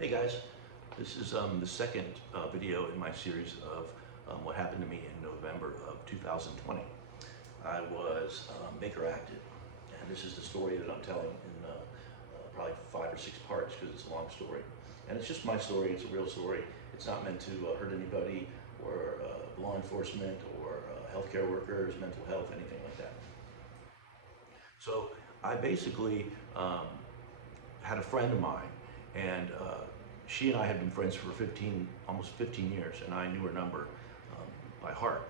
Hey guys, this is the second video in my series of what happened to me in November of 2020. I was Baker acted, and this is the story that I'm telling in probably 5 or 6 parts because it's a long story. And it's just my story, it's a real story. It's not meant to hurt anybody or law enforcement or healthcare workers, mental health, anything like that. So I basically had a friend of mine, and she and I had been friends for almost 15 years, and I knew her number by heart.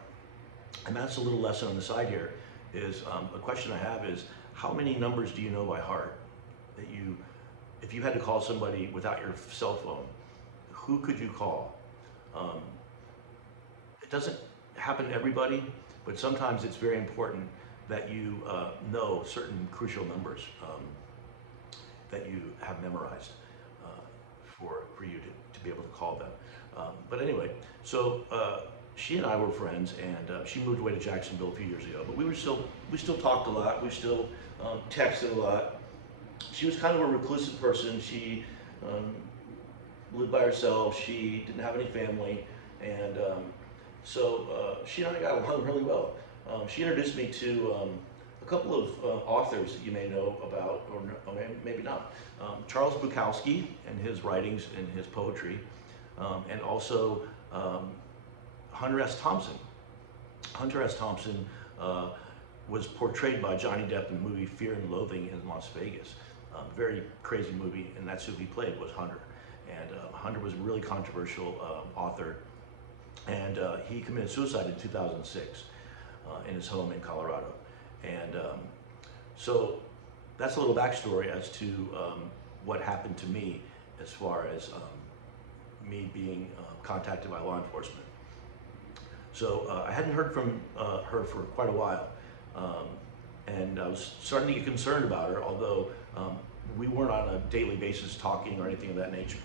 And that's a little lesson on the side here. Is a question I have is, how many numbers do you know by heart? That if you had to call somebody without your cell phone, who could you call? It doesn't happen to everybody, but sometimes it's very important that you know certain crucial numbers that you have memorized for you to be able to call them. But anyway, so she and I were friends, and she moved away to Jacksonville a few years ago. But we still talked a lot. We still texted a lot. She was kind of a reclusive person. She lived by herself. She didn't have any family, and so she and I got along really well. She introduced me to a couple of authors that you may know about, or maybe not. Charles Bukowski and his writings and his poetry, and also Hunter S. Thompson. Hunter S. Thompson was portrayed by Johnny Depp in the movie Fear and Loathing in Las Vegas. Very crazy movie, and that's who he played, was Hunter. And Hunter was a really controversial author, and he committed suicide in 2006 in his home in Colorado. And so that's a little backstory as to what happened to me as far as me being contacted by law enforcement. So I hadn't heard from her for quite a while, and I was starting to get concerned about her, although we weren't on a daily basis talking or anything of that nature.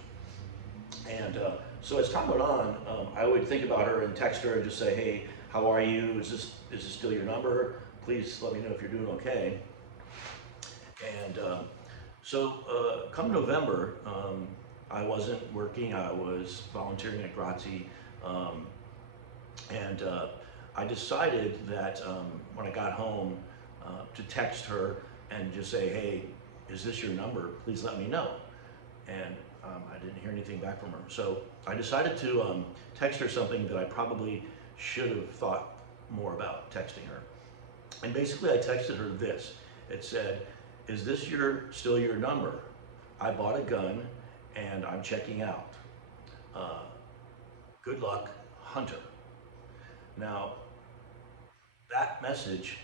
And so as time went on, I would think about her and text her and just say, hey, how are you? Is this still your number? Please let me know if you're doing okay. And so come November, I wasn't working. I was volunteering at Grazie, and I decided that when I got home to text her and just say, hey, is this your number? Please let me know. And I didn't hear anything back from her. So I decided to text her something that I probably should have thought more about texting her. And basically I texted her this. It said, is this still your number? I bought a gun and I'm checking out. Good luck, Hunter. Now, that message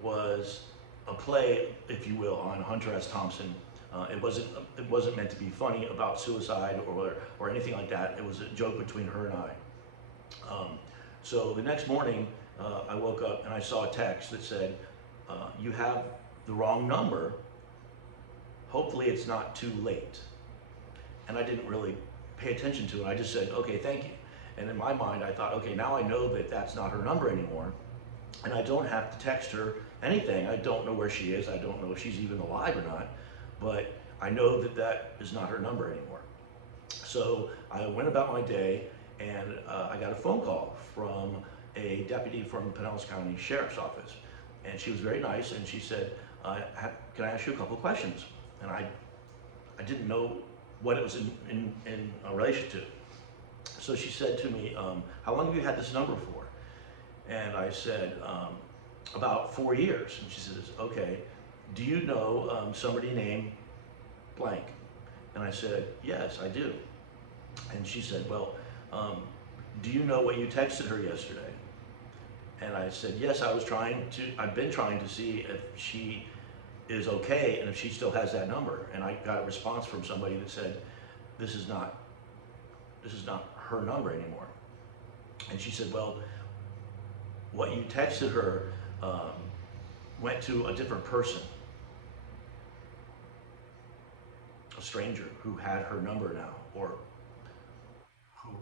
was a play, if you will, on Hunter S. Thompson. It wasn't meant to be funny about suicide or anything like that. It was a joke between her and I. So the next morning, I woke up and I saw a text that said, you have the wrong number. Hopefully it's not too late. And I didn't really pay attention to it. I just said, okay, thank you. And in my mind, I thought, okay, now I know that that's not her number anymore. And I don't have to text her anything. I don't know where she is. I don't know if she's even alive or not. But I know that that is not her number anymore. So I went about my day, and I got a phone call from a deputy from Pinellas County Sheriff's Office. And she was very nice, and she said, can I ask you a couple of questions? And I didn't know what it was in relation to. So she said to me, how long have you had this number for? And I said, about 4 years. And she says, okay, do you know somebody named blank? And I said, yes, I do. And she said, well, do you know what you texted her yesterday? And I said, yes, I've been trying to see if she is okay and if she still has that number. And I got a response from somebody that said, this is not her number anymore. And she said, well, what you texted her went to a different person, a stranger who had her number now, or who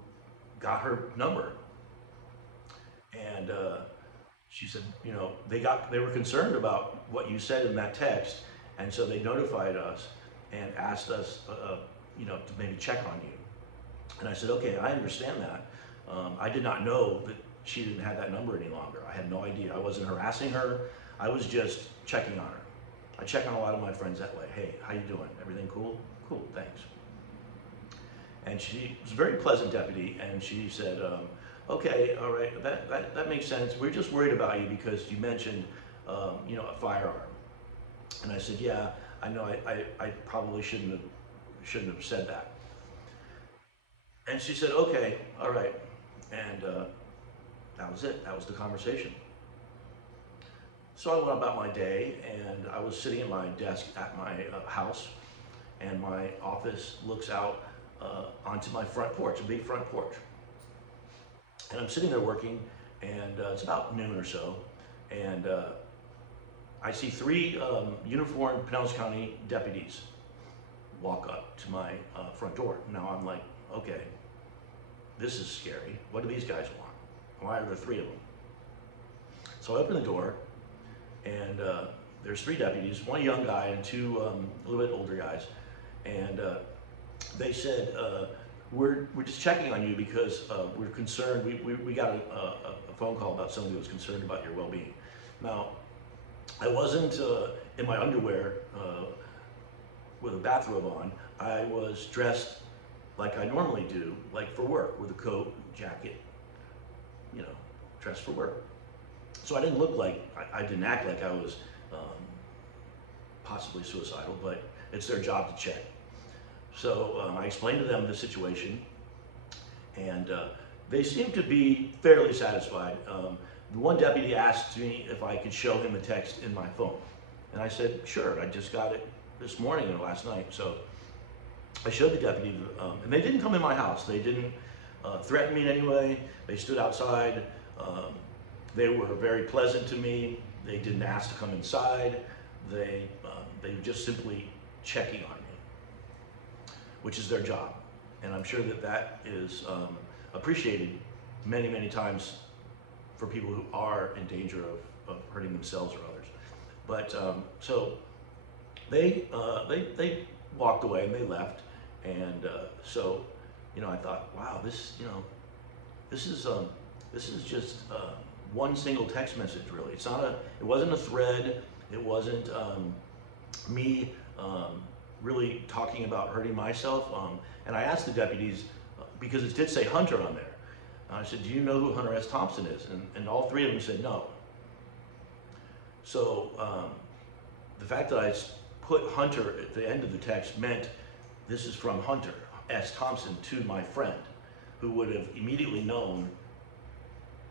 got her number. And she said, you know, they were concerned about what you said in that text, and so they notified us and asked us to maybe check on you. And I said, okay, I understand that. I did not know that she didn't have that number any longer. I had no idea. I wasn't harassing her. I was just checking on her. I check on a lot of my friends that way. Hey, how you doing? Everything cool? Cool, thanks. And she was a very pleasant deputy, and she said, okay, all right, that makes sense. We're just worried about you because you mentioned, a firearm. And I said, yeah, I know I probably shouldn't have said that. And she said, okay, all right. And that was it. That was the conversation. So I went about my day, and I was sitting at my desk at my house, and my office looks out onto my front porch, a big front porch. And I'm sitting there working, and it's about noon or so, and I see three uniformed Pinellas County deputies walk up to my front door. Now I'm like, okay, this is scary. What do these guys want? Why are there three of them? So I open the door, and there's three deputies, one young guy and two a little bit older guys. And they said, we're just checking on you because we're concerned. We got a phone call about somebody who was concerned about your well-being. Now, I wasn't in my underwear with a bathrobe on. I was dressed like I normally do, like for work, with a coat, jacket, dressed for work. So I didn't look like, I didn't act like I was possibly suicidal, but it's their job to check. So I explained to them the situation, and they seemed to be fairly satisfied. The one deputy asked me if I could show him the text in my phone. And I said, sure, I just got it this morning or last night. So I showed the deputy, and they didn't come in my house. They didn't threaten me in any way. They stood outside. They were very pleasant to me. They didn't ask to come inside. They were just simply checking on me, which is their job. And I'm sure that is appreciated many, many times for people who are in danger of hurting themselves or others. But so they walked away and they left. And so, I thought, wow, this is just one single text message, really. It wasn't a thread. It wasn't me really talking about hurting myself. And I asked the deputies, because it did say Hunter on there. I said, do you know who Hunter S. Thompson is? And all three of them said no. So the fact that I put Hunter at the end of the text meant this is from Hunter S. Thompson to my friend, who would have immediately known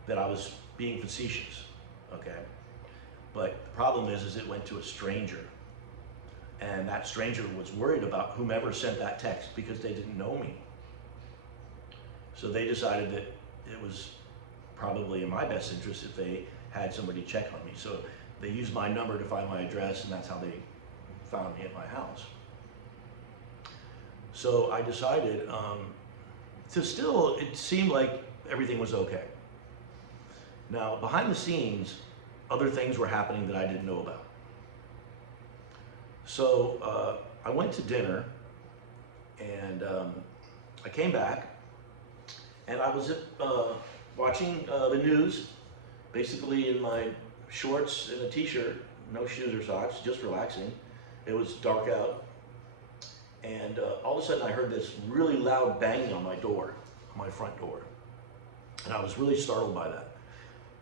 that I was being facetious, okay? But the problem is it went to a stranger. And that stranger was worried about whomever sent that text because they didn't know me. So they decided that it was probably in my best interest if they had somebody check on me. So they used my number to find my address, and that's how they found me at my house. So I decided it seemed like everything was okay. Now, behind the scenes, other things were happening that I didn't know about. So I went to dinner, and I came back, and I was watching the news, basically in my shorts and a t-shirt, no shoes or socks, just relaxing. It was dark out, and all of a sudden I heard this really loud banging on my door, on my front door, and I was really startled by that.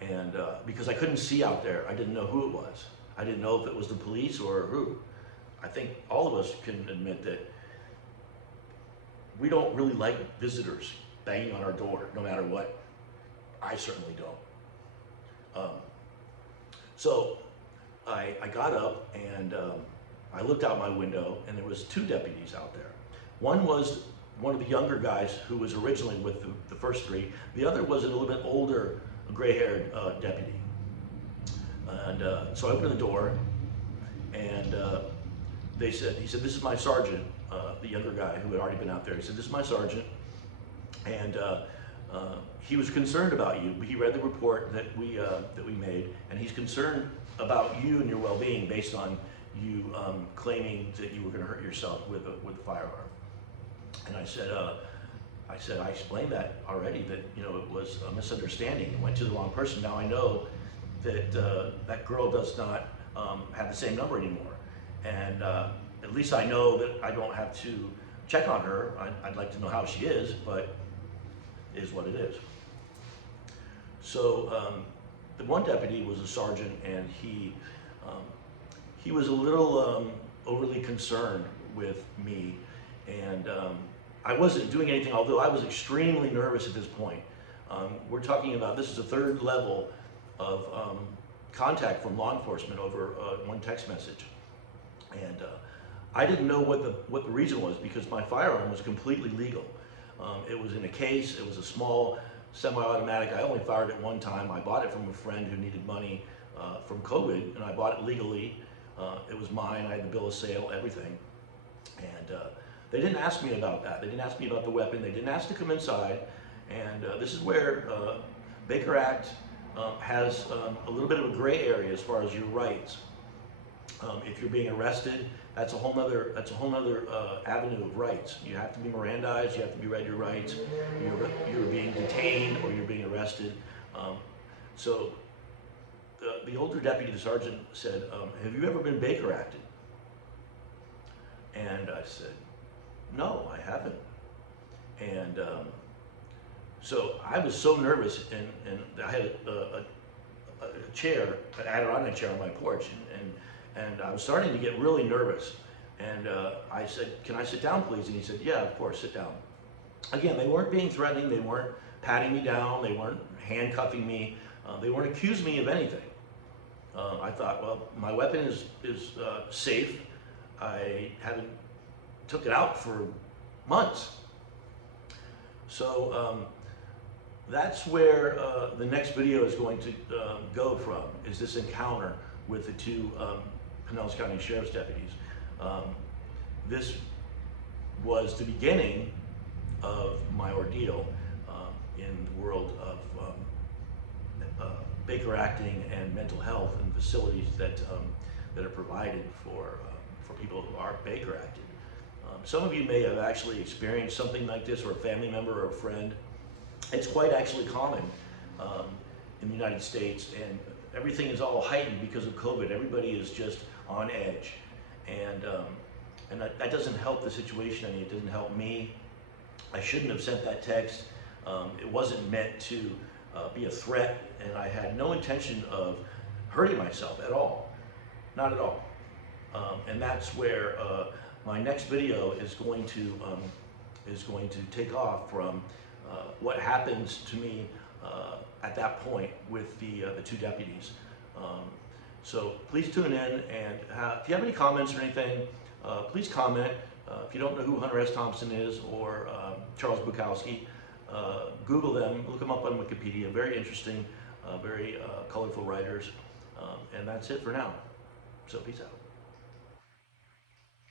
And because I couldn't see out there, I didn't know who it was. I didn't know if it was the police or who. I think all of us can admit that we don't really like visitors banging on our door, no matter what. I certainly don't. So I got up, and I looked out my window, and there was two deputies out there. One was one of the younger guys who was originally with the first three. The other was a little bit older, gray-haired deputy. And so I opened the door, and he said, this is my sergeant, the younger guy who had already been out there. He said, this is my sergeant, and he was concerned about you. He read the report that we made, and he's concerned about you and your well-being based on you claiming that you were going to hurt yourself with a firearm. And I said, I explained that already, that, you know, it was a misunderstanding. It went to the wrong person. Now I know that that girl does not have the same number anymore. And at least I know that I don't have to check on her. I'd like to know how she is, but it is what it is. So the one deputy was a sergeant, and he was a little overly concerned with me, and I wasn't doing anything, although I was extremely nervous at this point. We're talking about, this is the third level of contact from law enforcement over one text message. And I didn't know what the reason was, because my firearm was completely legal. It was in a case, it was a small semi-automatic. I only fired it one time. I bought it from a friend who needed money from COVID, and I bought it legally. It was mine. I had the bill of sale, everything. And they didn't ask me about that. They didn't ask me about the weapon. They didn't ask to come inside. And this is where Baker Act has a little bit of a gray area as far as your rights. If you're being arrested, that's a whole nother avenue of rights. You have to be Mirandized. You have to be read your rights. You're being detained or you're being arrested. So the older deputy, the sergeant, said, "Have you ever been Baker Acted?" And I said, "No, I haven't." And so I was so nervous, and I had a chair, an Adirondack chair on my porch, and I was starting to get really nervous. And I said, "Can I sit down, please?" And he said, "Yeah, of course, sit down." Again, they weren't being threatening, they weren't patting me down, they weren't handcuffing me, they weren't accusing me of anything. I thought, well, my weapon is safe. I haven't took it out for months. So that's where the next video is going to go from, is this encounter with the two Pinellas County Sheriff's deputies. This was the beginning of my ordeal in the world of Baker Acting and mental health and facilities that are provided for people who are Baker Acted. Some of you may have actually experienced something like this, or a family member or a friend. It's quite actually common in the United States, and everything is all heightened because of COVID. Everybody is just on edge, and that doesn't help the situation any. It doesn't help me. I shouldn't have sent that text. It wasn't meant to be a threat, and I had no intention of hurting myself at all, not at all. And that's where my next video is going to take off from what happens to me at that point with the two deputies. So please tune in, and if you have any comments or anything, please comment. If you don't know who Hunter S. Thompson is, or Charles Bukowski, Google them, look them up on Wikipedia. Very interesting, very colorful writers. And that's it for now. So peace out.